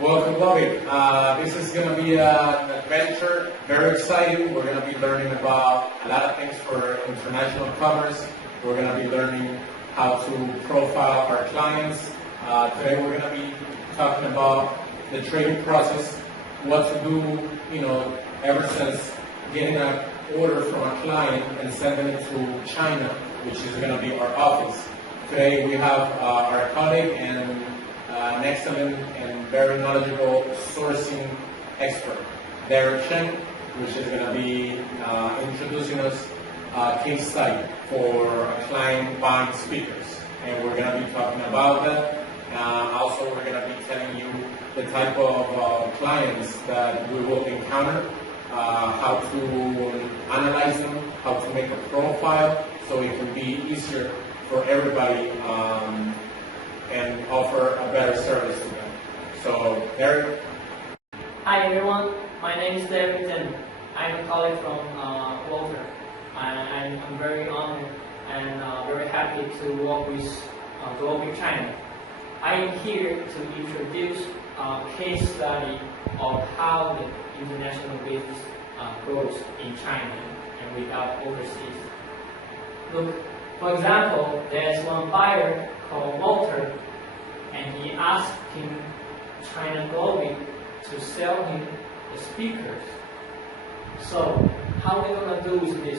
Welcome, Bobby. This is going to be an adventure, very exciting. We're going to be learning about a lot of things for international commerce. We're going to be learning how to profile our clients. Today we're going to be talking about the trading process, what to do, ever since getting an order from a client and sending it to China, which is going to be our office. Today we have our colleague and an excellent and very knowledgeable sourcing expert, Derek Chen, which is going to be introducing us a case study for a client buying speakers. And we're going to be talking about that. Also, we're going to be telling you the type of clients that we will encounter, how to analyze them, how to make a profile so it can be easier for everybody and offer a better service to them. So, Derek? Hi everyone, my name is Derek and I'm a colleague from Walter. I'm very honored and very happy to work with China. I am here to introduce a case study of how the international business grows in China and without overseas. Look, for example, there's one buyer called Walter, and he asked him, China Global, to sell him the speakers. So, how are we going to do with this?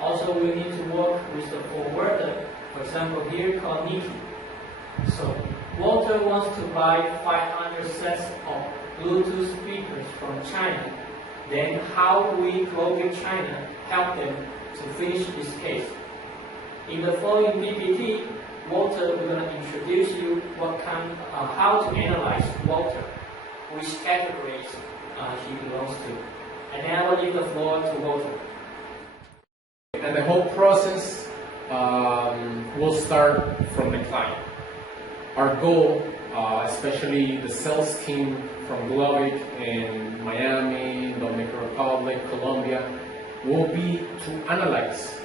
Also, we need to work with the forwarder, for example, here called Nikki. So, Walter wants to buy 500 sets of Bluetooth speakers from China. Then, how do we, Global China, help them to finish this case? In the following PPT, Walter, we're going to introduce you how to analyze Walter, which categories he belongs to. And then I will give the floor to Walter. And the whole process will start from the client. Our goal, especially the sales team from Glovic in Miami, Dominican Republic, Colombia, will be to analyze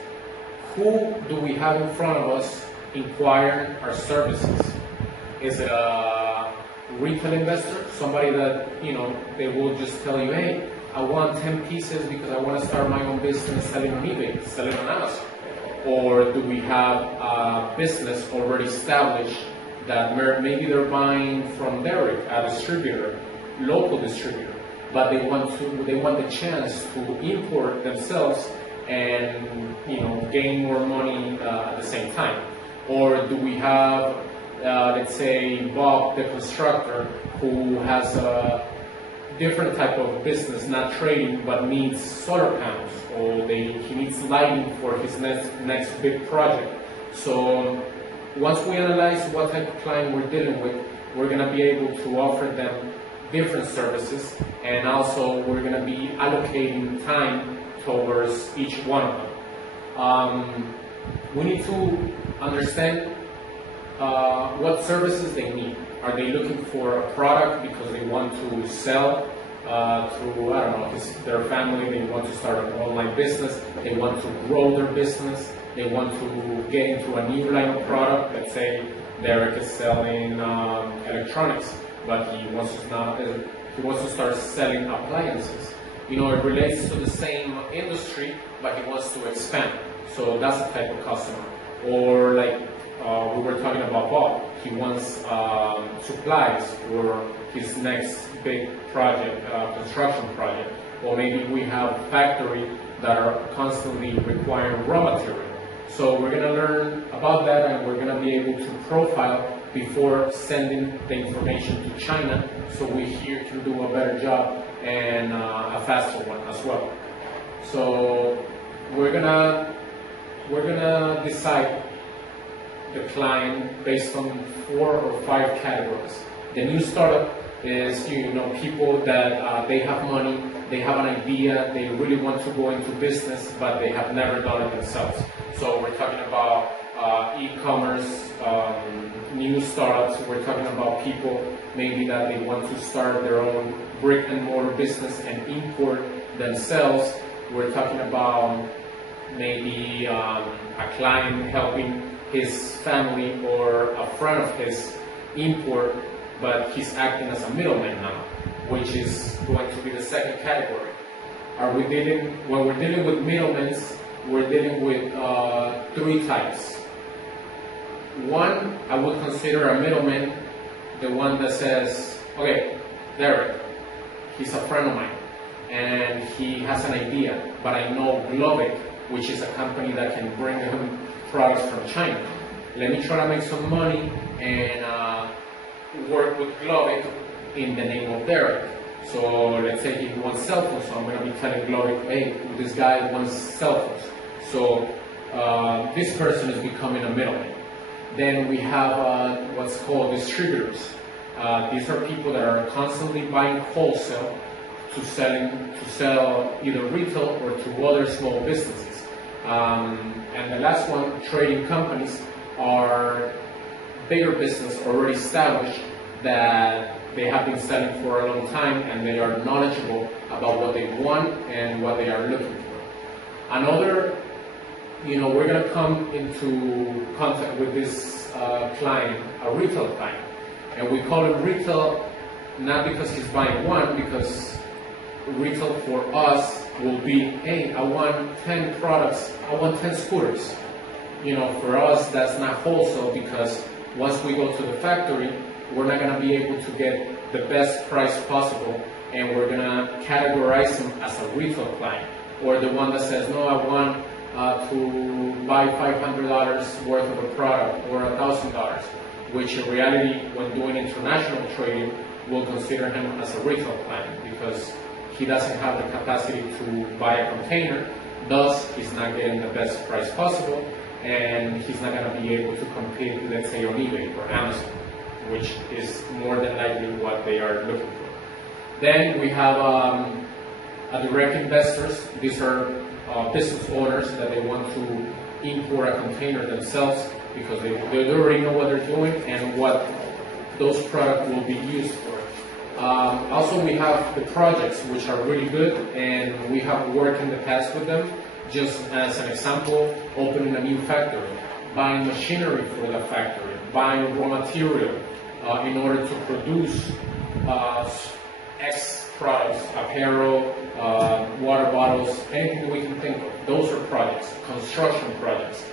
who do we have in front of us inquiring our services. Is it a retail investor, somebody that, they will just tell you, hey, I want 10 pieces because I want to start my own business selling on eBay, selling on Amazon? Or do we have a business already established that maybe they're buying from Derek, a distributor, local distributor, but they want the chance to import themselves and gain more money at the same time? Or do we have, let's say, Bob, the constructor, who has a different type of business, not trading, but needs solar panels, or he needs lighting for his next big project? So once we analyze what type of client we're dealing with, we're going to be able to offer them different services, and also we're going to be allocating time towards each one of them. We need to understand what services they need. Are they looking for a product because they want to sell through, their family, they want to start an online business, they want to grow their business, they want to get into a new line of product? Let's say Derek is selling electronics, but he wants to start selling appliances. It relates to the same industry, but he wants to expand. So that's the type of customer. Or like we were talking about Bob, he wants supplies for his next big project, construction project. Or maybe we have factories that are constantly requiring raw material. So we're going to learn about that, and we're going to be able to profile before sending the information to China, so we here can do a better job and a faster one as well. So we're gonna decide the client based on 4 or 5 categories. The new startup is people that they have money, they have an idea, they really want to go into business, but they have never done it themselves. So we're talking about e-commerce, new startups. We're talking about people maybe that they want to start their own brick and mortar business and import themselves. We're talking about maybe a client helping his family or a friend of his import but he's acting as a middleman now, which is going to be the second category. When we're dealing with middlemen, we're dealing with three types. One, I would consider a middleman the one that says, okay, Derek, he's a friend of mine, and he has an idea, but I know Glovic, which is a company that can bring him products from China. Let me try to make some money and work with Glovic in the name of Derek. So let's say he wants cell phones, so I'm going to be telling Glovic, hey, this guy wants cell phones. So this person is becoming a middleman. Then we have what's called distributors. These are people that are constantly buying wholesale to sell either retail or to other small businesses. And the last one, trading companies, are bigger business already established that they have been selling for a long time, and they are knowledgeable about what they want and what they are looking for. Another, we're going to come into contact with this client, a retail client, and we call him retail not because he's buying one, because retail for us will be, hey, I want 10 products, I want 10 scooters. For us, that's not wholesale, because once we go to the factory, we're not going to be able to get the best price possible, and we're going to categorize him as a retail client. Or the one that says, no, I want to buy $500 worth of a product, or $1,000, which in reality, when doing international trading, we'll consider him as a retail client, because he doesn't have the capacity to buy a container, thus he's not getting the best price possible, and he's not going to be able to compete, let's say, on eBay or Amazon, which is more than likely what they are looking for. Then we have a direct investors. These are business owners that they want to import a container themselves, because they already know what they're doing and what those products will be used for. Also, we have the projects, which are really good, and we have worked in the past with them. Just as an example, opening a new factory, buying machinery for the factory, buying raw material in order to produce X products, apparel, water bottles, anything we can think of. Those are projects, construction projects.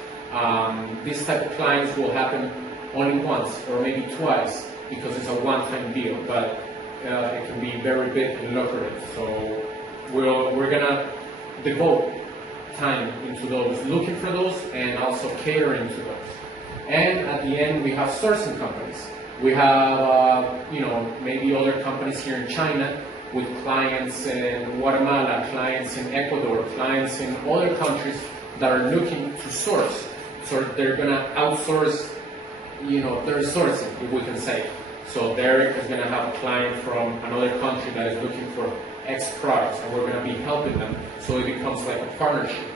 These type of clients will happen only once or maybe twice, because it's a one-time deal, but it can be very big and lucrative. So we're gonna devote time into those, looking for those, and also catering to those. And at the end, we have sourcing companies. We have, maybe other companies here in China with clients in Guatemala, clients in Ecuador, clients in other countries that are looking to source. So they're gonna outsource, their sourcing, if we can say. So Derek is gonna have a client from another country that is looking for X products, and we're gonna be helping them. So it becomes like a partnership.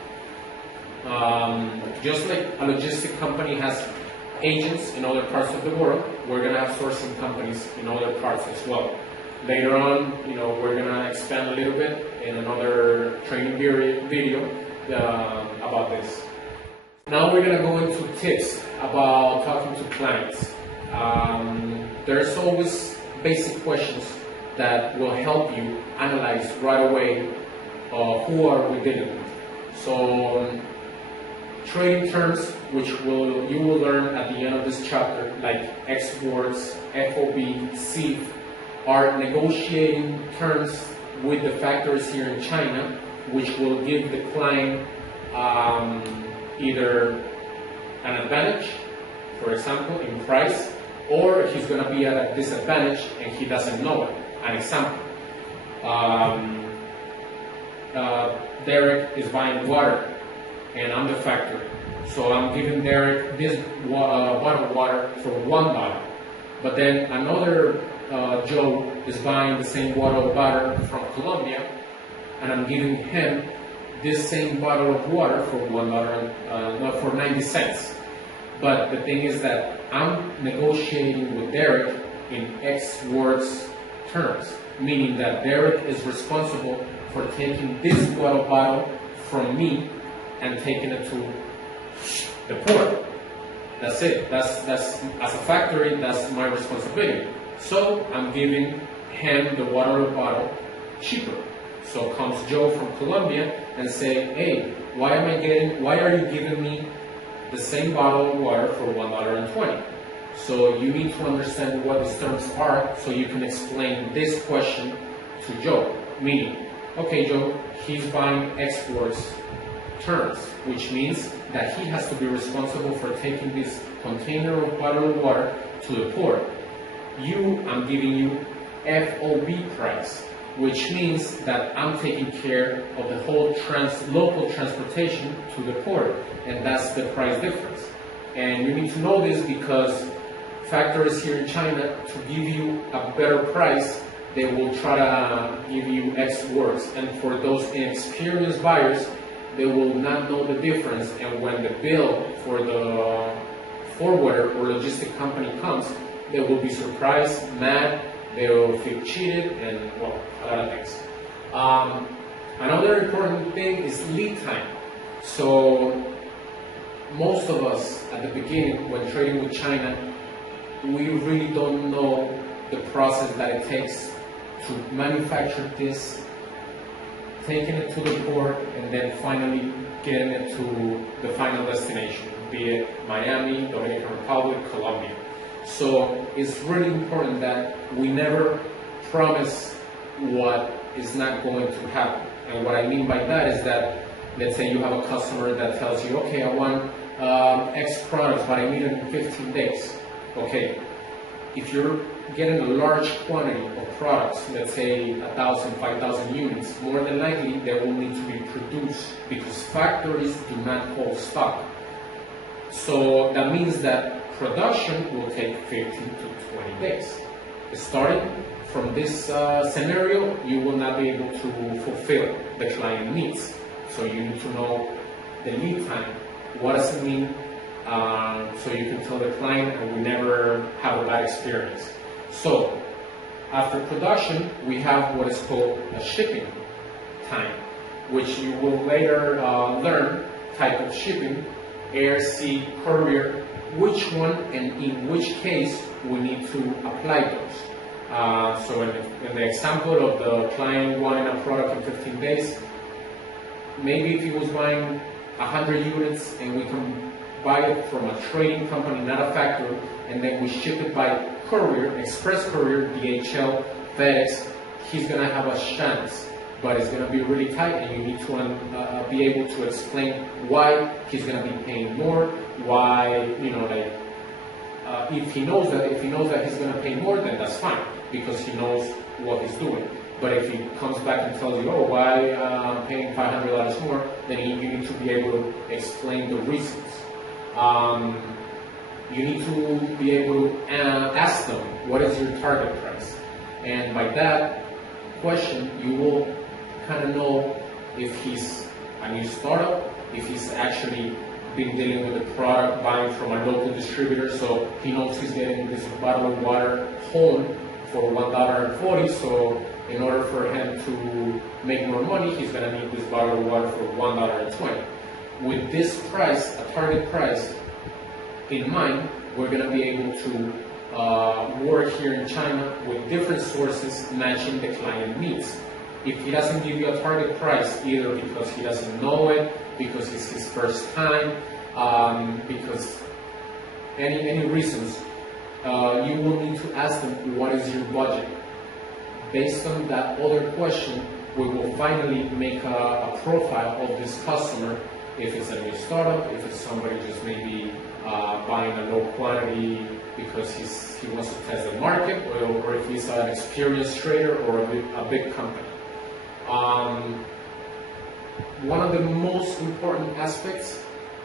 Just like a logistic company has agents in other parts of the world, we're going to have sourcing companies in other parts as well. Later on, we're going to expand a little bit in another training video about this. Now we're going to go into tips about talking to clients. There's always basic questions that will help you analyze right away who are we dealing with. So trading terms, which you will learn at the end of this chapter, like exports, FOB, CIF, are negotiating terms with the factories here in China, which will give the client either an advantage, for example, in price, or he's going to be at a disadvantage and he doesn't know it. An example, Derek is buying water and I'm the factory. So I'm giving Derek this bottle of water for $1. But then another Joe is buying the same bottle of water from Colombia, and I'm giving him this same bottle of water for $1, for 90 cents. But the thing is that I'm negotiating with Derek in X words terms, meaning that Derek is responsible for taking this water bottle from me and taking it to the port. That's it. That's as a factory, that's my responsibility. So I'm giving him the water bottle cheaper. So comes Joe from Colombia and say, hey, why are you giving me the same bottle of water for $1.20? So you need to understand what these terms are so you can explain this question to Joe. Meaning, okay, Joe, he's buying exports terms, which means that he has to be responsible for taking this container of bottled water to the port. I'm giving you FOB price, which means that I'm taking care of the whole local transportation to the port, and that's the price difference. And you need to know this because factories here in China, to give you a better price, they will try to give you X words, and for those inexperienced buyers, they will not know the difference, and when the bill for the forwarder or logistic company comes, they will be surprised, mad, they will feel cheated, and well, a lot of things. Another important thing is lead time. So most of us at the beginning, when trading with China, we really don't know the process that it takes to manufacture this, taking it to the port, and then finally getting it to the final destination, be it Miami, Dominican Republic, Colombia. So it's really important that we never promise what is not going to happen. And what I mean by that is that, let's say you have a customer that tells you, okay, I want X products, but I need it in 15 days. Okay, if you're getting a large quantity of products, let's say 1,000, 5,000 units, more than likely they will need to be produced because factories do not hold stock. So that means that production will take 15 to 20 days. Starting from this scenario, you will not be able to fulfill the client needs. So you need to know the lead time. What does it mean? So you can tell the client and we never have a bad experience. So after production, we have what is called a shipping time, which you will later learn type of shipping, air, sea, courier, which one and in which case we need to apply those. So in the example of the client wanting a product in 15 days, maybe if he was buying 100 units and we can buy it from a trading company, not a factory, and then we ship it by courier, express courier, DHL, FedEx, he's going to have a chance, but it's going to be really tight, and you need to be able to explain why he's going to be paying more, why, if he knows that he's going to pay more, then that's fine, because he knows what he's doing. But if he comes back and tells you, oh, why I'm paying $500 more, then you need to be able to explain the reasons. You need to be able to ask them, what is your target price? And by that question, you will kind of know if he's a new startup, if he's actually been dealing with the product, buying from a local distributor, so he knows he's getting this bottle of water home for $1.40, so in order for him to make more money, he's going to need this bottle of water for $1.20. With this price, a target price, in mind, we're going to be able to work here in China with different sources matching the client needs. If he doesn't give you a target price, either because he doesn't know it, because it's his first time, because any reasons, you will need to ask them, what is your budget? Based on that other question, we will finally make a profile of this customer, if it's a new startup, if it's somebody just maybe buying a low quantity because he wants to test the market, or if he's an experienced trader or a big company. One of the most important aspects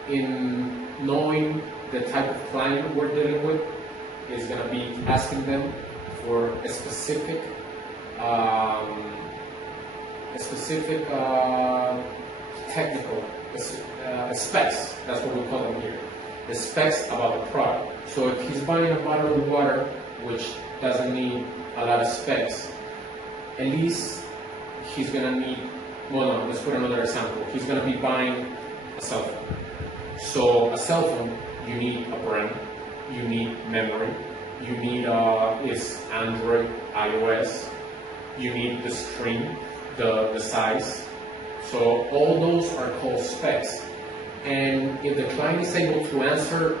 in knowing the type of client we're dealing with is going to be asking them for a specific technical specs. That's what we call them here. The specs about the product. So if he's buying a bottle of water, which doesn't need a lot of specs, at least he's going to need, well, no, let's put another example. He's going to be buying a cell phone. So a cell phone, you need a brand, you need memory, you need is Android, iOS, you need the screen, the size. So all those are called specs. And if the client is able to answer,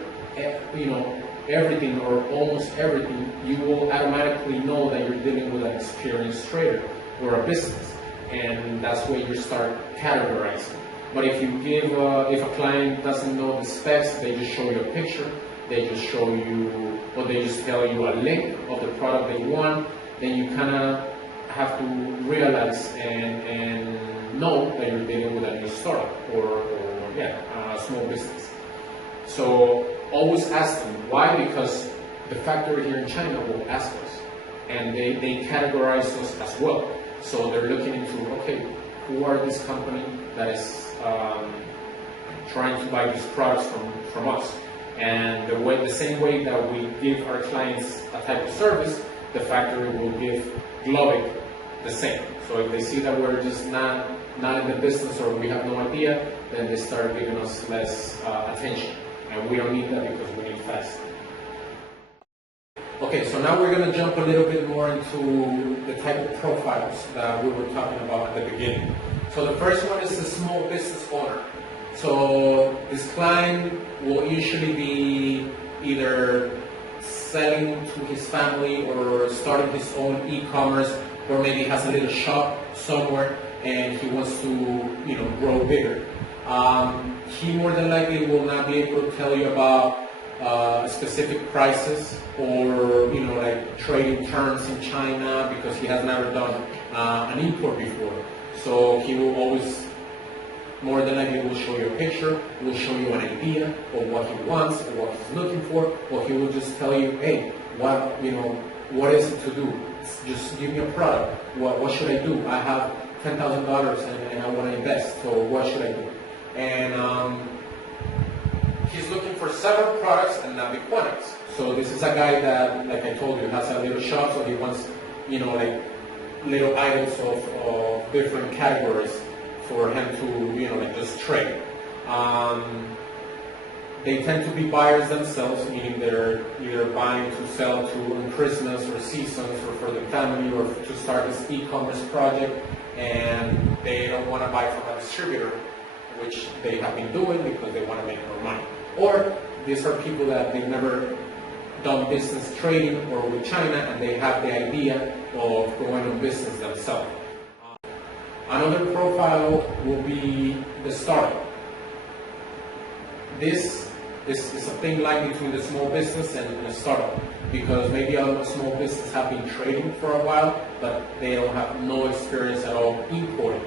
everything or almost everything, you will automatically know that you're dealing with an experienced trader or a business, and that's where you start categorizing. But if you give, if a client doesn't know the specs, they just show you a picture, they just show you, or they just tell you a link of the product they want, then you kind of have to realize and know that you're dealing with a new startup or a small business. So always ask them. Why? Because the factory here in China will ask us, and they categorize us as well. So they're looking into, okay, who are this company that is trying to buy these products from us? And the same way that we give our clients a type of service, the factory will give Globic the same. So if they see that we're just not in the business or we have no idea, then they start giving us less attention. And we don't need that because we need fast. Okay, so now we're going to jump a little bit more into the type of profiles that we were talking about at the beginning. So the first one is the small business owner. So this client will usually be either selling to his family or starting his own e-commerce, or maybe has a little shop somewhere and he wants to, grow bigger. He more than likely will not be able to tell you about specific prices or like trading terms in China because he has never done an import before. So he will always, more than likely, will show you a picture, will show you an idea of what he wants or what he's looking for, or he will just tell you, hey, what is it to do? Just give me a product. What should I do? I have $10,000 and I want to invest. So what should I do? And he's looking for several products and not big quantities. So this is a guy that, like I told you, has a little shop, so he wants, like little items of different categories for him to, like just trade. They tend to be buyers themselves, meaning they're either buying to sell to on Christmas or seasons or for the family or to start this e-commerce project, and they don't want to buy from a distributor, which they have been doing because they want to make more money. Or these are people that they've never done business trading or with China and they have the idea of going on business themselves. Another profile will be the startup. This is a thin line between the small business and a startup, because maybe a small business have been trading for a while, but they don't have no experience at all importing.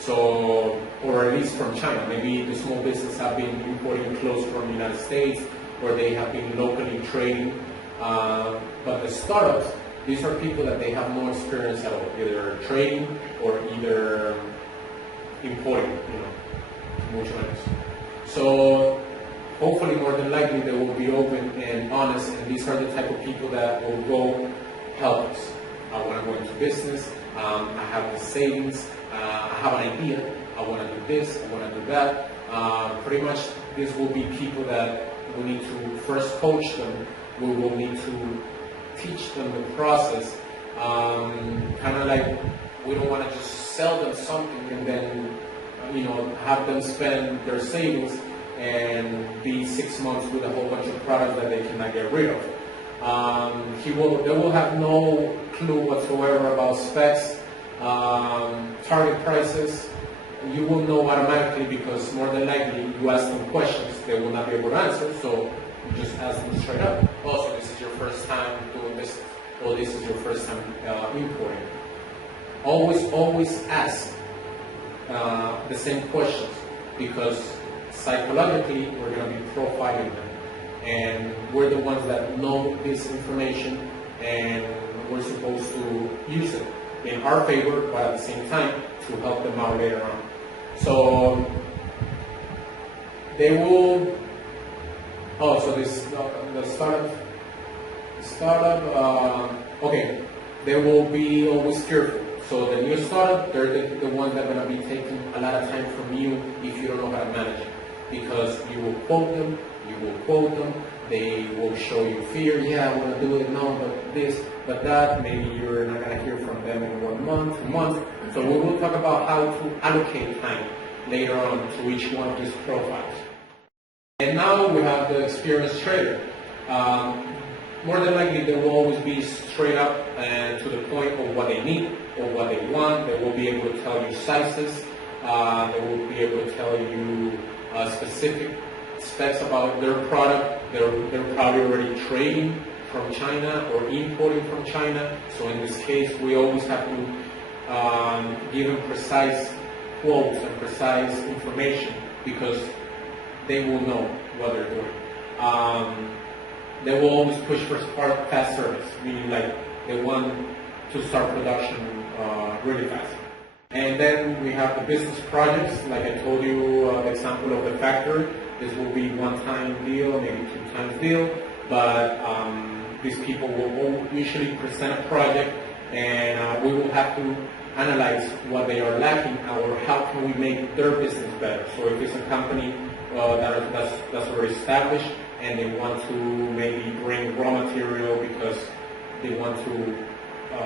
So, or at least from China. Maybe the small business have been importing clothes from the United States, or they have been locally trading. But the startups, these are people that they have no experience at all, either trading or either importing, mucho menos. So hopefully, more than likely, they will be open and honest, and these are the type of people that will go help us. I want to go into business, I have the savings, I have an idea, I want to do this, I want to do that. Pretty much, this will be people that we need to first coach them, we will need to teach them the process, kind of like we don't want to just sell them something and then have them spend their savings and be 6 months with a whole bunch of products that they cannot get rid of. They will have no clue whatsoever about specs, target prices. You will know automatically because more than likely you ask them questions they will not be able to answer, so you just ask them straight up. Also, this is your first time doing business, or this is your first time importing. Always ask the same questions, because psychologically we're going to be profiling them, and we're the ones that know this information, and we're supposed to use it in our favor, but at the same time to help them out later on. So they will. Oh, so the startup. Okay, they will be always careful. So the new startup, they're the ones that are going to be taking a lot of time from you if you don't know how to manage it, because you will quote them, They will show you fear. Yeah, I want to do it now, but this, but that. Maybe you're not going to hear from them in 1 month, 2 months. So we will talk about how to allocate time later on to each one of these profiles. And now we have the experienced trader. More than likely, they will always be straight up and to the point of what they need or what they want. They will be able to tell you sizes. They will be able to tell you specific specs about their product. They're probably already trading from China or importing from China. So in this case, we always have to give them precise quotes and precise information because they will know what they're doing. They will always push for fast service, meaning like they want to start production really fast. And then we have the business projects, like I told you, the example of the factory. This will be one-time deal, maybe two-times deal, but these people will usually present a project, and we will have to analyze what they are lacking or how can we make their business better. So if it's a company that's already established and they want to maybe bring raw material because they want to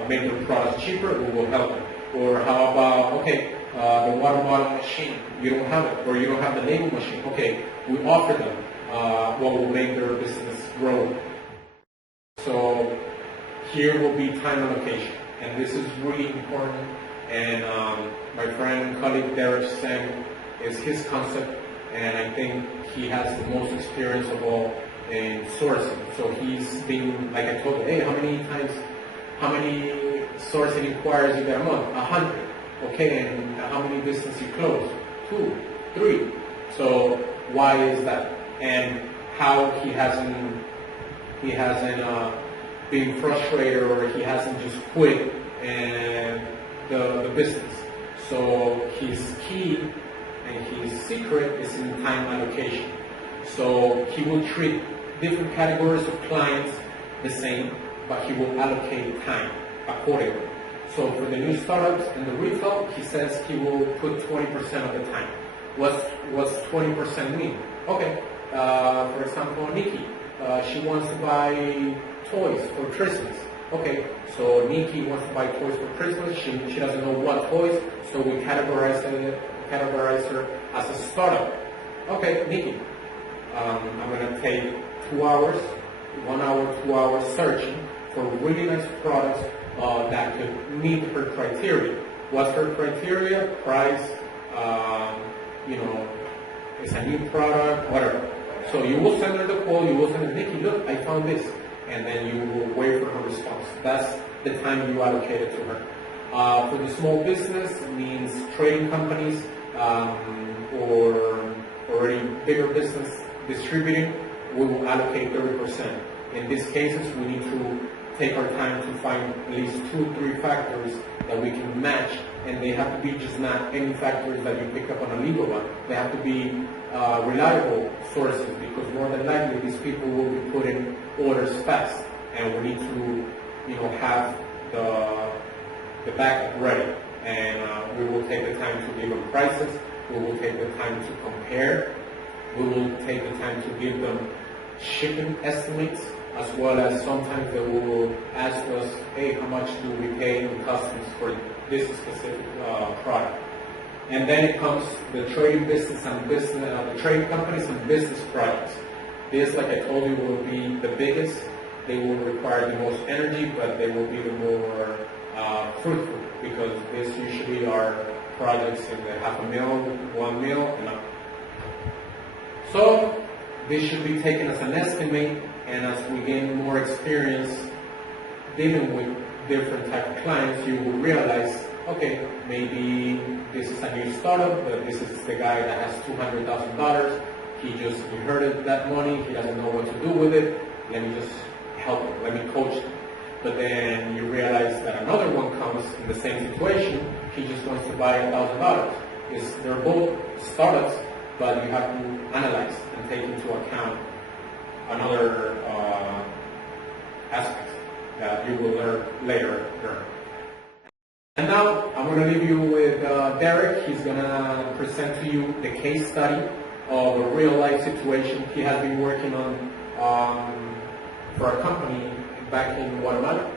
make their products cheaper, we will help them. Or how about, okay, the water bottle machine, you don't have it, or you don't have the label machine. Okay, we offer them what will make their business grow. So here will be time allocation, and this is really important. And my friend, colleague Derek Sang is his concept, and I think he has the most experience of all in sourcing. So he's been, like I told him, hey, how many sourcing inquiries you get a month? 100. Okay, and how many business you close? 2, 3. So why is that? And how he hasn't been frustrated, or he hasn't just quit and the business. So his key and his secret is in time allocation. So he will treat different categories of clients the same, but he will allocate time accordingly. So for the new startups and the retail, he says he will put 20% of the time. What's 20% mean? Okay, for example, Nikki, she wants to buy toys for Christmas. Okay, so Nikki wants to buy toys for Christmas. She doesn't know what toys, so we categorize her as a startup. Okay, Nikki, I'm gonna take 2 hours, 1 hour, 2 hours searching for really nice products that could meet her criteria. What's her criteria? Price, it's a new product, whatever. So you will send her the quote, you will send her, Nikki, look, I found this. And then you will wait for her response. That's the time you allocated to her. For the small business, it means trading companies or already bigger business distributing, we will allocate 30%. In these cases, we need to take our time to find at least 2 or 3 factors that we can match, and they have to be just not any factors that you pick up on a legal one. They have to be reliable sources, because more than likely these people will be putting orders fast, and we need to have the backup ready. And we will take the time to give them prices. We will take the time to compare. We will take the time to give them shipping estimates, as well as sometimes they will ask us, hey, how much do we pay the customs for this specific product? And then it comes the trading business and the trading companies and business projects. This, like I told you, will be the biggest. They will require the most energy, but they will be the more fruitful, because these usually are projects in the $500,000, $1 million, and up. So this should be taken as an estimate, and as we gain more experience dealing with different type of clients, you will realize, okay, maybe this is a new startup, but this is the guy that has $200,000. He inherited that money. He doesn't know what to do with it. Let me just help him. Let me coach him. But then you realize that another one comes in the same situation. He just wants to buy $1,000. They're both startups, but you have to analyze and take into account another aspect that you will learn later. And now I'm going to leave you with Derek. He's going to present to you the case study of a real life situation he has been working on for a company back in Guatemala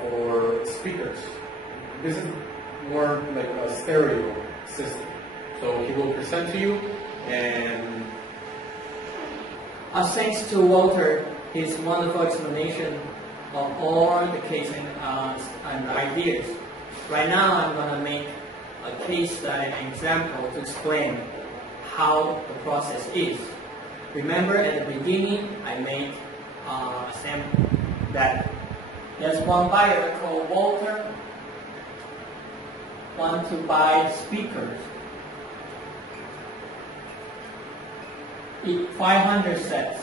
for speakers. This is more like a stereo system. So he will present to you, and thanks to Walter, his wonderful explanation of all the cases and ideas. Right now, I'm going to make a case study example to explain how the process is. Remember, at the beginning, I made a sample that there's one buyer called Walter want to buy speakers. 500 sets.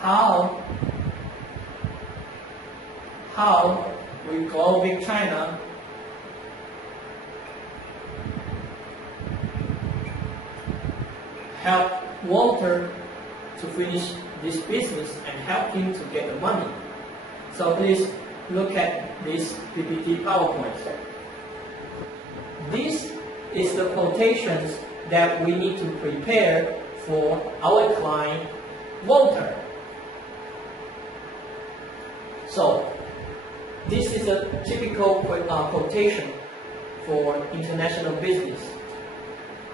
How we go with China help Walter to finish this business and help him to get the money. So please look at this PPT PowerPoint. This is the quotations that we need to prepare for our client, Walter. So, this is a typical quotation for international business.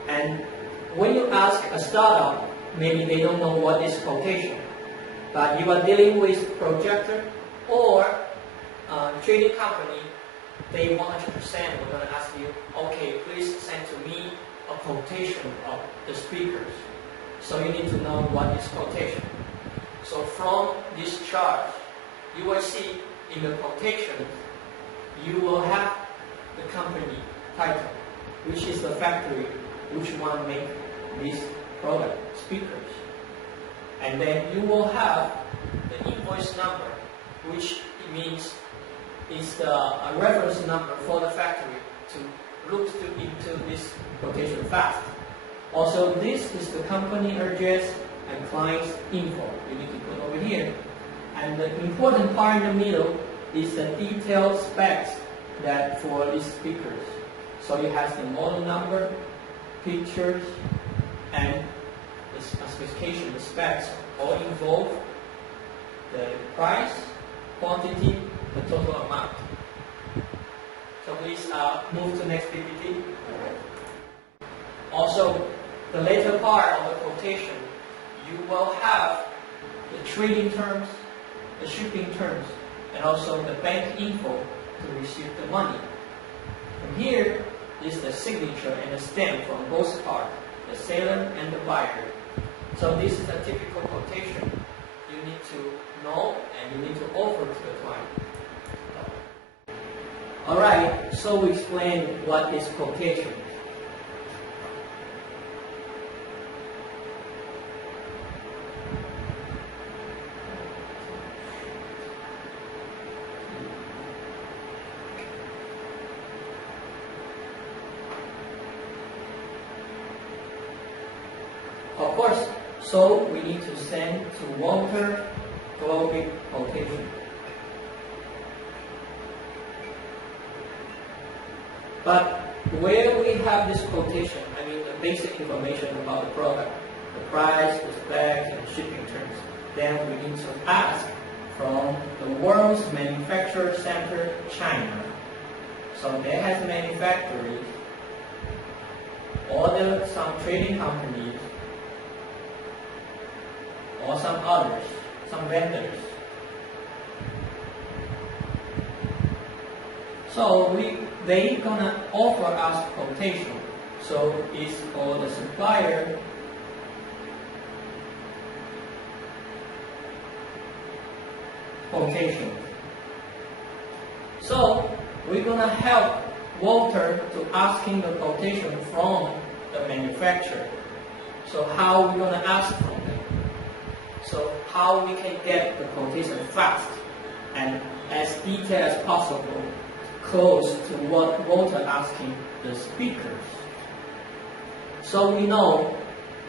And when you ask a startup, maybe they don't know what is quotation. But you are dealing with projector or trading company, they 100% are going to ask you, okay, please send to me a quotation of the speakers. So you need to know what is quotation. So from this chart, you will see in the quotation, you will have the company title, which is the factory, which one make this product, speakers. And then you will have the invoice number, which means is the reference number for the factory to look into this quotation fast. Also, this is the company address and client's info. You need to put over here. And the important part in the middle is the detailed specs that for these speakers. So it has the model number, pictures, and the specification, the specs all involved, the price, quantity, the total amount. So please move to the next PPT. Also, the later part of the quotation, you will have the trading terms, the shipping terms, and also the bank info to receive the money. And here is the signature and the stamp from both parties, the seller and the buyer. So this is a typical quotation you need to know and you need to offer to the client. Alright, so we explain what is quotation. Of course, so we need to send to Walter global quotation. But where we have this quotation, I mean the basic information about the product, the price, the specs, and shipping terms, then we need to ask from the world's manufacturer center, China. So they have manufacturers, or some trading companies, or some others, some vendors. So they gonna offer us quotation. So it's called the supplier quotation. So we're gonna help Walter to asking the quotation from the manufacturer. So how we're gonna ask from them? So how we can get the quotation fast and as detailed as possible, close to what Walter asking the speakers. So we know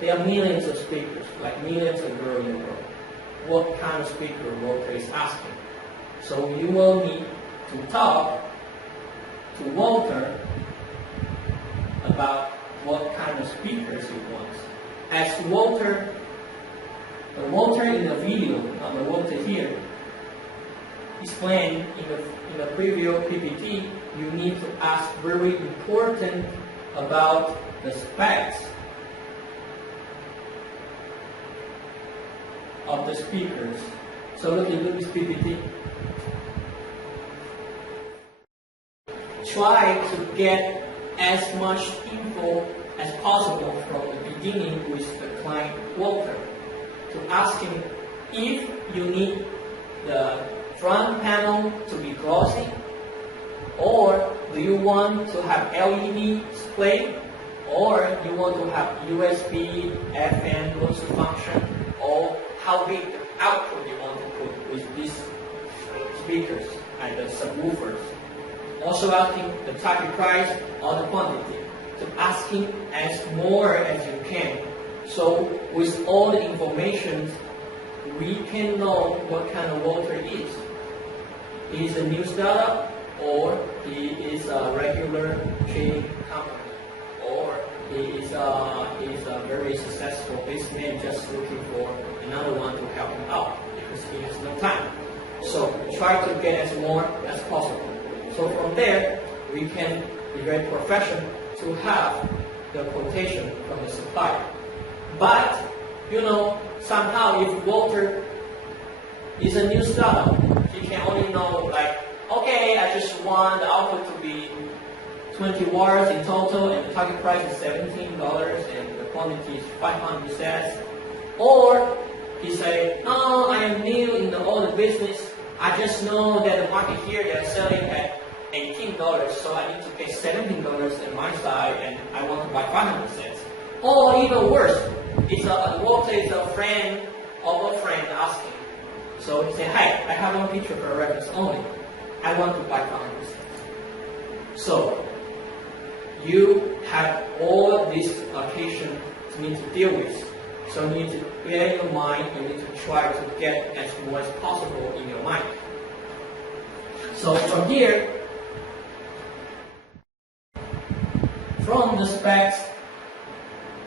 there are millions of speakers, like millions of girls in the world. What kind of speaker Walter is asking? So you will need to talk to Walter about what kind of speakers he wants. as Walter, the Walter in the video, not the Walter here, explained in the previous PPT, you need to ask very important about the specs of the speakers. So look at this PPT. Try to get as much info as possible from the beginning with the client Walter, to ask him if you need the front panel to be glossy, or do you want to have LED display, or you want to have USB, FM, Bluetooth function, or how big the output you want to put with these speakers and the subwoofers. Also asking the target price or the quantity. So asking as more as you can. So with all the information, we can know what kind of Walter is. He is a new startup, or he is a regular trading company, or he is a very successful businessman just looking for another one to help him out because he has no time. So try to get as more as possible. So from there, we can be very professional to have the quotation from the supplier. But, you know, somehow if Walter is a new startup, he can only know like, okay, I just want the output to be 20 watts in total and the target price is $17 and the quantity is 500 sets. Or he say, no, I am new in the oil business. I just know that the market here they are selling at $18, so I need to pay $17 on my side, and I want to buy 500 sets. Or even worse, Walter is a friend of a friend asking. So he say, hey, I have one picture for reference only. I want to buy 500 sets. So you have all these occasions to need to deal with. So you need to bear in your mind, you need to try to get as much as possible in your mind. So from here, from the specs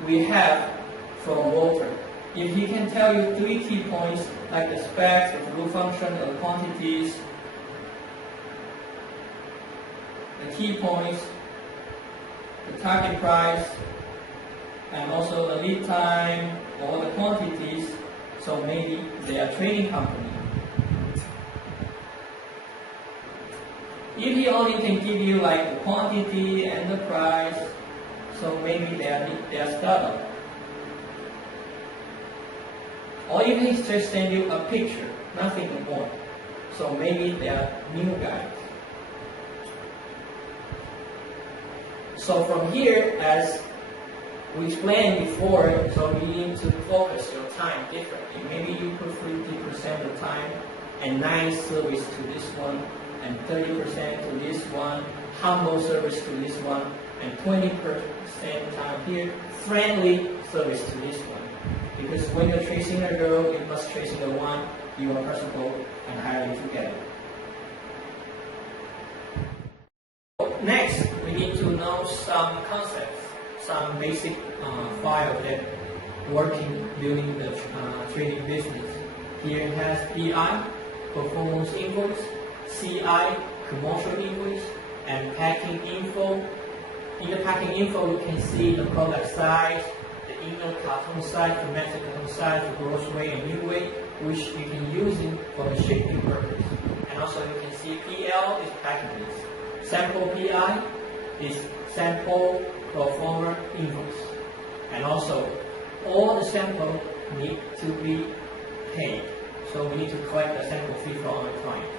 we have from Walter, if he can tell you 3 key points like the specs, the blue function, the quantities, the key points, the target price, and also the lead time or the quantities, so maybe they are trading company. If he only can give you like the quantity and the price, so maybe they are startup. Or if he just send you a picture, nothing more, so maybe they are new guys. So from here, as we explained before, so you need to focus your time differently. Maybe you put 50% of the time and nice service to this one, and 30% to this one, humble service to this one, and 20% time here, friendly service to this one. Because when you're chasing a girl, you must chasing the one you are personal and hiring together. Next, we need to know some concepts, some basic file that working during the trading business. Here it has PI, performance invoice, CI, commercial invoice, and packing info. In the packing info, you can see the product size, the inner carton size, domestic carton size, the gross weight and new weight, which you can use for the shipping purpose. And also you can see PL is packages. Sample PI is sample performer invoice. And also, all the sample need to be paid. So we need to collect the sample fee from our client.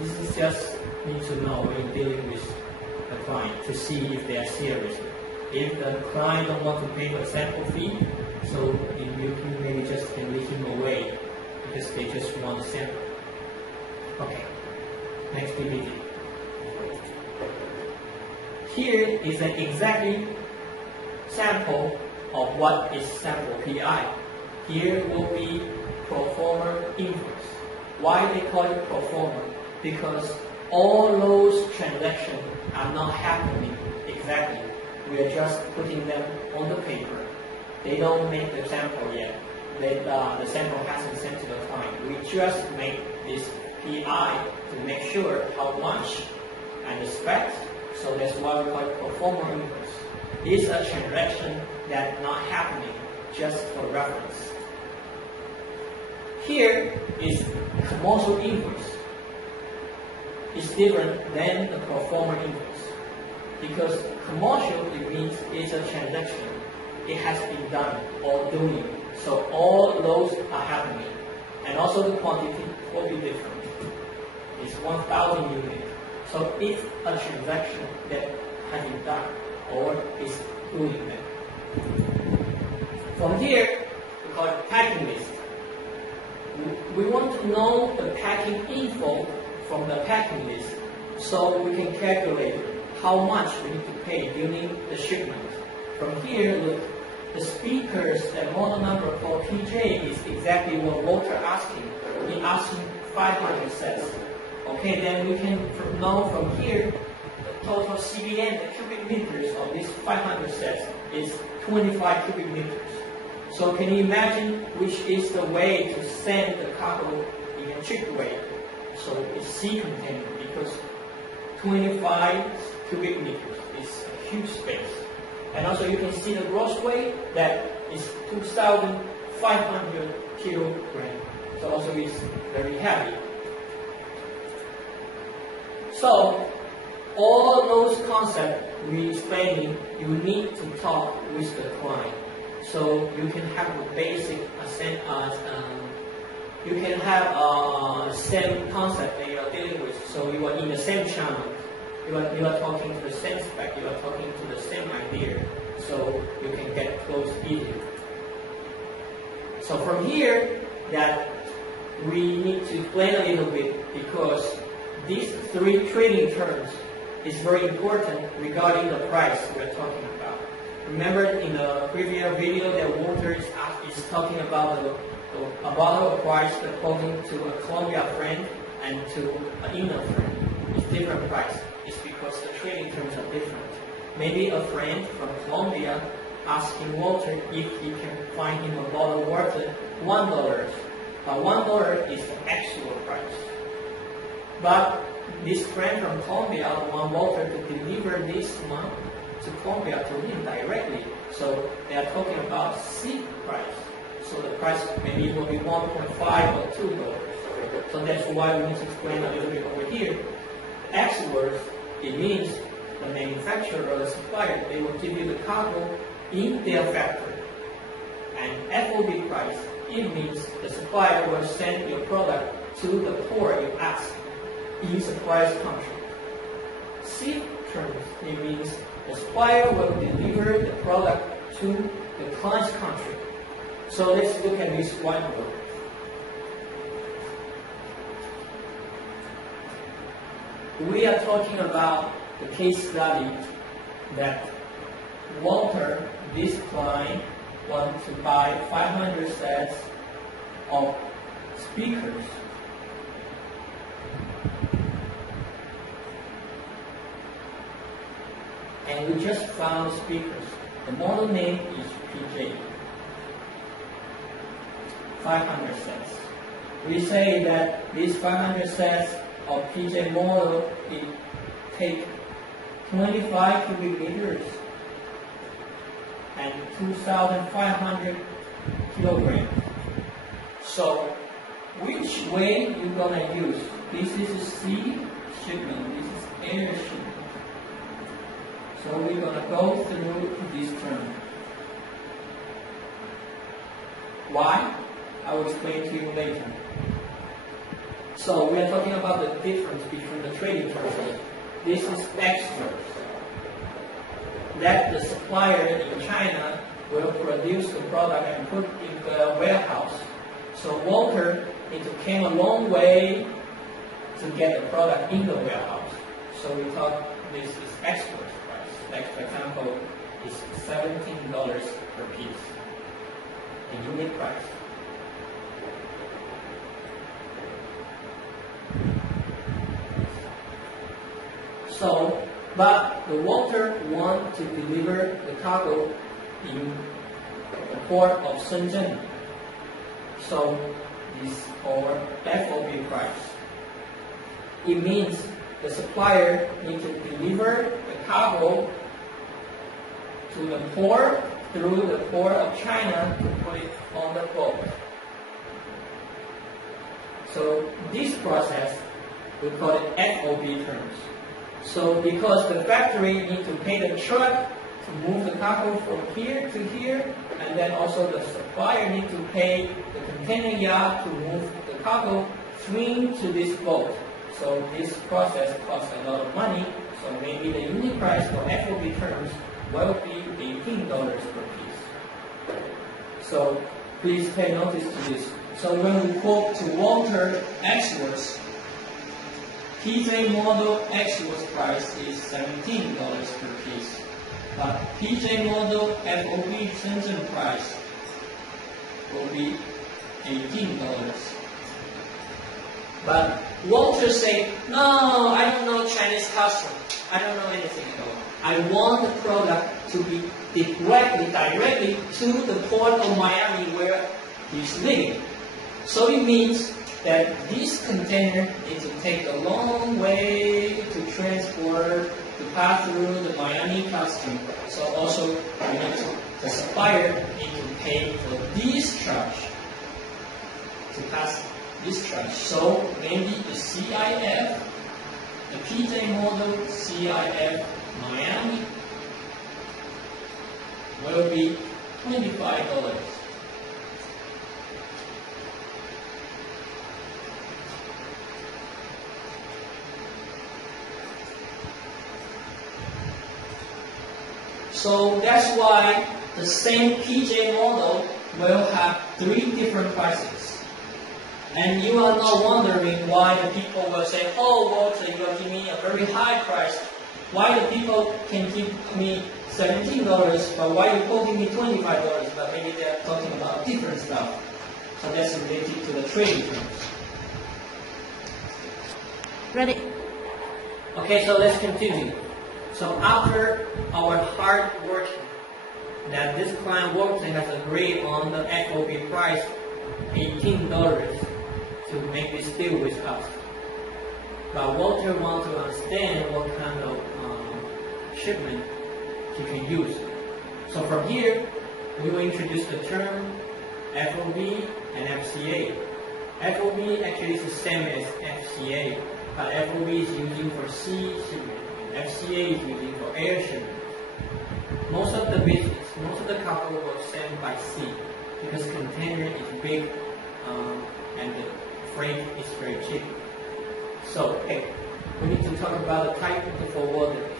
This is just need to know when you're dealing with the client to see if they are serious. If the client don't want to pay the sample fee, so you maybe just can leave him away because they just want a sample. Okay, next PPT. Here is an exactly sample of what is sample PI. Here will be performer invoice. Why they call it performer? Because all those transactions are not happening exactly. We are just putting them on the paper. They don't make the sample yet. The sample hasn't sent to the client. We just make this PI to make sure how much and the specs. So that's why we call it pro forma invoice. It's a transaction that's not happening, just for reference. Here is commercial invoice. It's different than the pro forma invoice. Because commercial, it means it's a transaction. It has been done or doing. So all those are happening. And also the quantity will be different. It's 1,000 units. So it's a transaction that has been done or is doing them. From here, we call it packing list. We want to know the packing info from the packing list so we can calculate how much we need to pay during the shipment. From here, look, the speakers, the model number for PJ is exactly what Walter asking. He asking 500 sets. Okay, then we can know from here the total CBM, the cubic meters of these 500 sets is 25 cubic meters. So can you imagine which is the way to send the cargo in a cheap way? So it's sea container because 25 cubic meters is a huge space. And also you can see the gross weight that is 2,500 kilograms. So also it's very heavy. So all those concepts we explaining, you need to talk with the client. So you can have a basic, you can have same concept that you are dealing with. So you are in the same channel. You are talking to the same spec. You are talking to the same idea. So you can get close easily. So from here, that we need to explain a little bit because these three trading terms is very important regarding the price we are talking about. Remember in the previous video that Walter is talking about a bottle of price according to a Colombia friend and to an Indian friend. It's different price. It's because the trading terms are different. Maybe a friend from Colombia asking Walter if he can find him a bottle worth $1. But $1 is the actual price. But this friend from Colombia want Walter to deliver this month to Colombia to him directly. So they are talking about seed price. So the price maybe will be 1.5 or $2. So that's why we need to explain a little bit over here. X words, it means the manufacturer or the supplier, they will give you the cargo in their factory. And FOB price, it means the supplier will send your product to the port you ask in supplier's country. C terms, it means the supplier will deliver the product to the client's country. So let's look at this whiteboard. We are talking about the case study that Walter, this client, wants to buy 500 sets of speakers. And we just found speakers. The model name is PJ. 500 sets. We say that these 500 sets of PJ model, it take 25 cubic meters and 2,500 kilograms. So which way you're gonna use? This is sea shipment, this is air shipment. So we're gonna go through this term. Why? I will explain to you later. So we are talking about the difference between the trading terms. This is extras. That the supplier in China will produce the product and put in the warehouse. So Walter came a long way to get the product in the warehouse. So we thought this is export price. Like for example, is $17 per piece. The unit price. So, but the Walter want to deliver the cargo in port of Shenzhen. So this is our FOB price. It means the supplier needs to deliver the cargo to the port through the port of China to put it on the boat. So this process, we call it FOB terms. So because the factory needs to pay the truck to move the cargo from here to here, and then also the supplier needs to pay the container yard to move the cargo swing to this boat. So this process costs a lot of money. So maybe the unit price for FOB terms will be $18 per piece. So please pay notice to this. So when we quote to Walter X-Works, PJ model X-Works price is $17 per piece. But PJ model FOB Shenzhen price will be $18. But Walter said, no, I don't know Chinese custom. I don't know anything at all. I want the product to be directly to the port of Miami where he's living. So it means that this container needs to take a long way to transport, to pass through the Miami custom. So also the supplier needs to pay for this charge to pass this charge. So maybe the CIF, the PJ model CIF Miami will be $25. So that's why the same PJ model will have 3 different prices. And you are not wondering why the people will say, oh Walter, you are giving me a very high price. Why the people can give me $17, but why you quoting me $25? But maybe they are talking about different stuff. So that's related to the trading terms. Ready? Okay, so let's continue. So after our hard work that this client Walter has agreed on the FOB price, $18 to make this deal with us. But Walter wants to understand what kind of shipment he can use. So from here, we will introduce the term FOB and FCA. FOB actually is the same as FCA, but FOB is using for sea shipment. FCA is using for air shipment. Most of the business, most of the cargo was sent by sea because container is big and the freight is very cheap. So, okay, we need to talk about the type of the forwarders.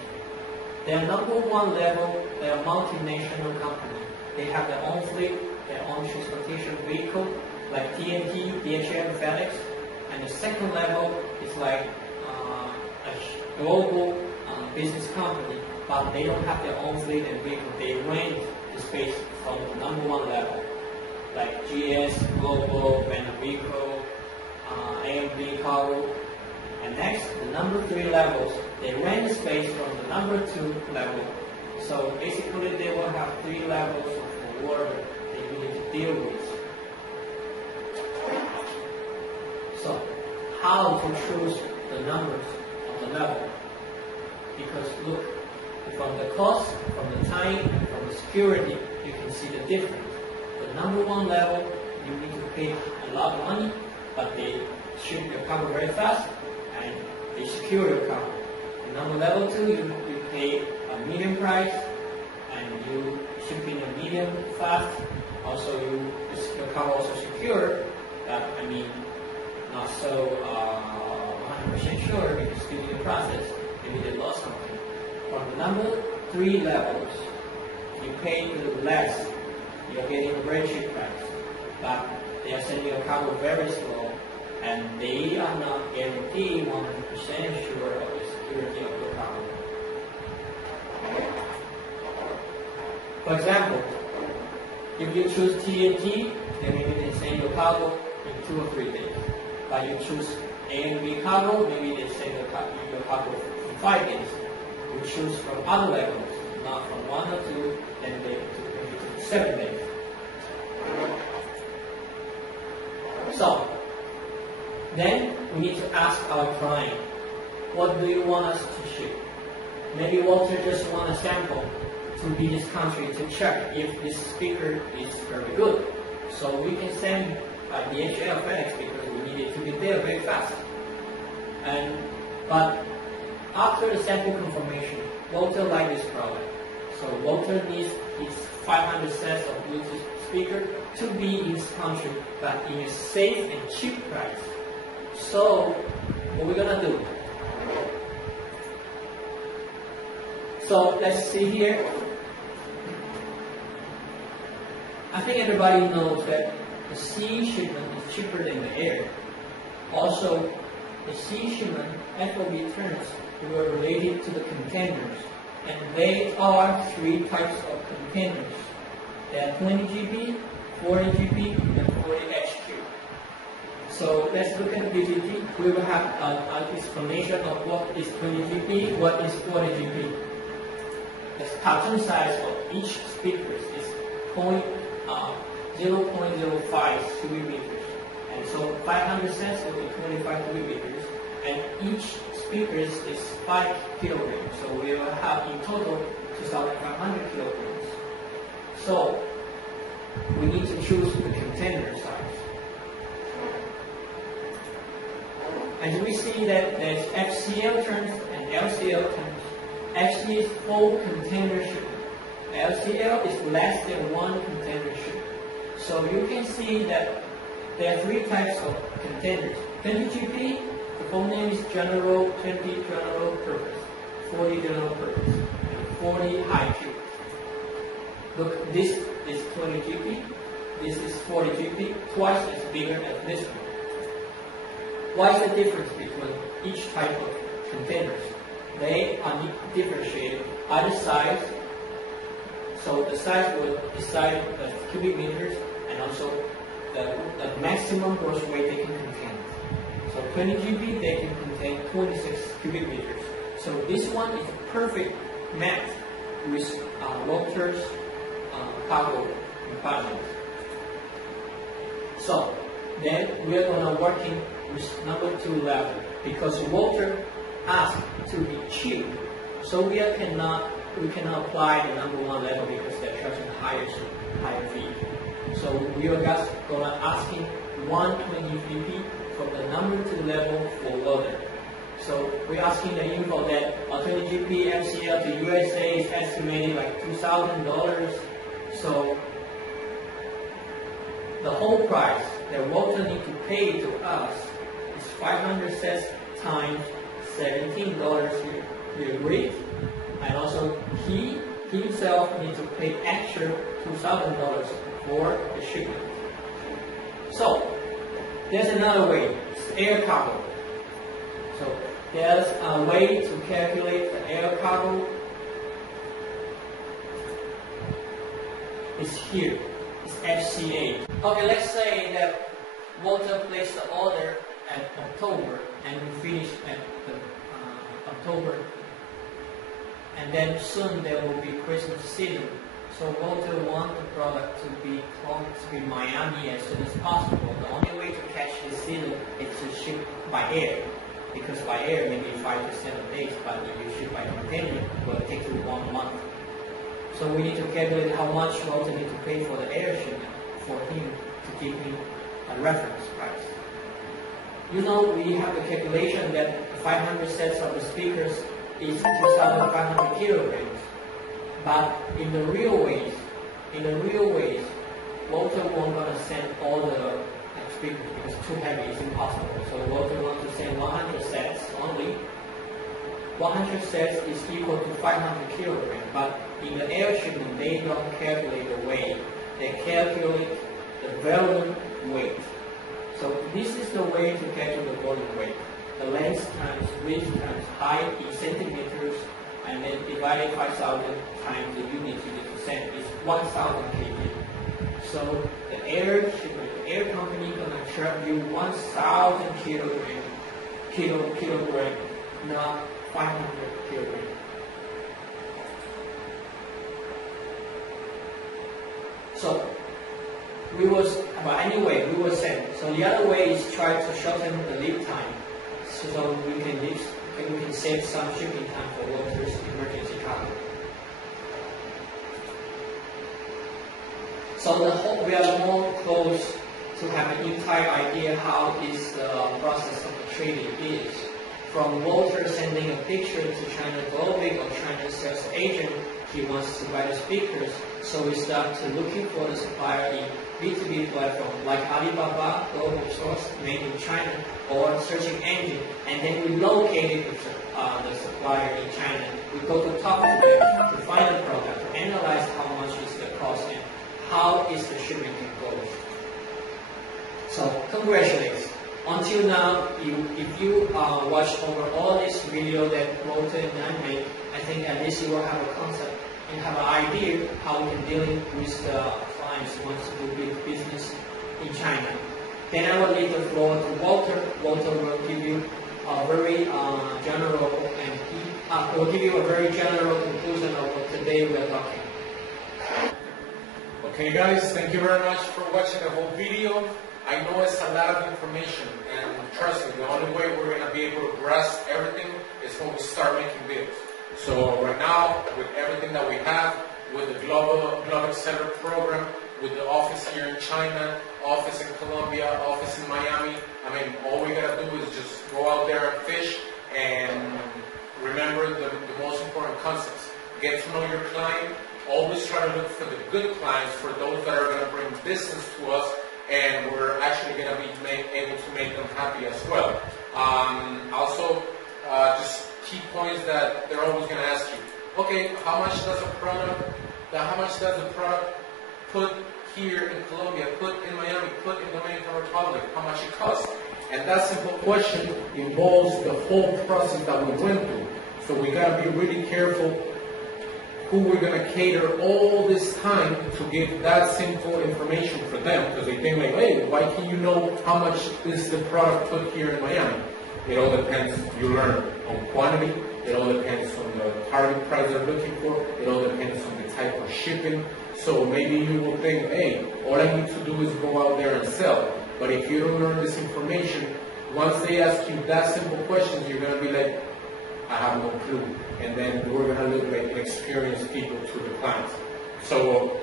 They are number one level, they are multinational company. They have their own fleet, their own transportation vehicle, like TNT, DHL, FedEx. And the second level is like a global business company, but they don't have their own fleet and vehicle. They rent the space from the number one level, like GS, Global, Venavico, AMB Cargo. And next, the number 3 levels, they rent the space from the number 2 level. So basically, they will have 3 levels of forwarder that you need to deal with. So, how to choose the numbers of the level? Because look, from the cost, from the time, and from the security, you can see the difference. The number 1 level, you need to pay a lot of money, but they ship your cargo very fast, and they secure your cargo. The number level 2, you pay a medium price, and you ship in a medium fast. Also, your cargo also secure, but not so 100% sure because due to the process, maybe they lost something. From the number 3 levels, you pay less, you're getting a very cheap price, but they are sending your cargo very slow, and they are not guaranteed 100% sure of the security of your cargo. For example, if you choose TNT, then maybe they send your cargo in 2 or 3 days. But you choose AMB cargo, maybe they send your cargo in 5 days. You choose from other levels, not from 1 or 2, then they maybe 7 days. Then we need to ask our client, what do you want us to ship? Maybe Walter just want a sample to be this country to check if this speaker is very good. So we can send DHL FedEx because we need it to be there very fast. But after the sample confirmation, Walter likes this product. So Walter needs his 500 sets of Bluetooth speaker to be in this country, but in a safe and cheap price. So what we're gonna do? So let's see here. I think everybody knows that the sea shipment is cheaper than the air. Also, the sea shipment FOB terms were related to the containers, and they are three types of containers. They are 20 GB, 40 GB, and 40 HQ. So let's look at the PPT. We will have an explanation of what is 20 GB, what is 40 GB. The carton size of each speaker is 0.05 cubic meters. And so 500 cents will be 25 cubic meters. And each speaker is 5 kilograms. So we will have in total 2,500 kilograms. So we need to choose the container size. As we see that there's FCL terms and LCL terms. FC is full container shipment. LCL is less than one container shipment. So you can see that there are three types of containers. 20 GP, the full name is general, 20 general purpose, 40 general purpose, and 40 high cube. Look, this is 20 GP, this is 40 GP, twice as bigger as this one. What is the difference between each type of containers? They are differentiated by the size. So the size will decide the cubic meters and also the maximum gross weight they can contain. So 20 GB they can contain 26 cubic meters. So this one is a perfect match with Walter's cargo compartment. So then we are gonna working with number 2 level because Walter asked to be cheap, so we cannot apply the number 1 level because they're charging higher fee. So we are just gonna ask him 120 VP from the number 2 level for Walter. So we're asking the info that 20 GP MCL to USA is estimated like $2,000. So the whole price that Walter need to pay to us is 500 sets times $17 we agreed, and also he himself needs to pay extra $2,000 for the shipment. So there's another way, it's air cargo. So there's a way to calculate the air cargo. It's here, it's FCA. Okay, let's say that Walter placed the order at October and we finish at the October, and then soon there will be Christmas season. So Walter wants the product to be Miami as soon as possible. The only way to catch this season is to ship by air, because by air maybe 5 to 7 days, but if you ship by container, it will take you 1 month. So we need to calculate how much Walter needs to pay for the air shipment for him to give me a reference price. You know, we have the calculation that 500 sets of the speakers is 2,500 kilograms. But in the real ways, Walter won't gonna send all the speakers because it's too heavy, it's impossible. So Walter wants to send 100 sets only. 100 sets is equal to 500 kilograms. But in the air shipment, they don't calculate the weight. They calculate the volume weight. So this is the way to calculate the volume weight. The length times width times height in centimeters, and then divided 5,000 times the unit you need to send is 1,000 kg. So the air shipment, the air company gonna charge you 1,000 kilogram, not 500 kilogram. So anyway, we will send. So the other way is try to shorten the lead time, so we can save some shipping time for Walter's emergency cargo. So we are more close to have an entire idea how is the process of the trading is. From Walter sending a picture to China Global or China sales agent, he wants to buy the speakers. So we start to looking for the supplier in B2B platform like Alibaba, global source made in China, or searching engine, and then we located the supplier in China. We go to talk to them to find the product, to analyze how much is the cost and how is the shipping can go. So congratulations. Until now, if you watch over all this video that Walter and I made, I think at least you will have a concept and have an idea how we can deal with the clients who want to do big business in China. Then I will leave the floor to Walter. Walter will give you a very general conclusion of what today we are talking. Okay guys, thank you very much for watching the whole video. I know it's a lot of information, and trust me, the only way we're going to be able to grasp everything is when we start making videos. So right now, with everything that we have, with the Global Center program, with the office here in China, office in Colombia, office in Miami, I mean, all we got to do is just go out there and fish and remember the most important concepts. Get to know your client. Always try to look for the good clients, for those that are going to bring business to us, and we're actually going to be able to make them happy as well. Also, just key points that they're always going to ask you. Okay, how much does the product put here in Colombia, put in Miami, put in the Dominican Republic? How much it costs? And that simple question involves the whole process that we went through. So we got to be really careful who we're going to cater all this time to give that simple information for them, because they think like, hey, why can you know how much is the product put here in Miami? It all depends, you learn on quantity, it all depends on the target price they're looking for, it all depends on the type of shipping. So maybe you will think, hey, all I need to do is go out there and sell. But if you don't learn this information, once they ask you that simple questions, you're going to be like, I have no clue. And then we're going to look like experienced people to the clients. So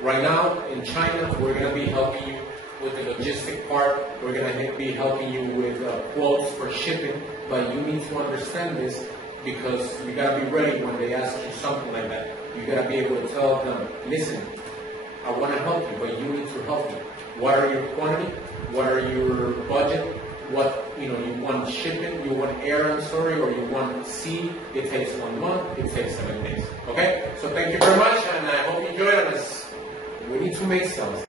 right now in China, we're going to be helping you with the logistic part. We're going to be helping you with quotes for shipping. But you need to understand this, because you got to be ready when they ask you something like that. You got to be able to tell them, listen, I want to help you, but you need to help me. What are your quantity? What are your budget? What, you want shipping, you want air, or you want sea, it takes 1 month, it takes 7 days. Okay? So thank you very much, and I hope you enjoyed this. We need to make sales.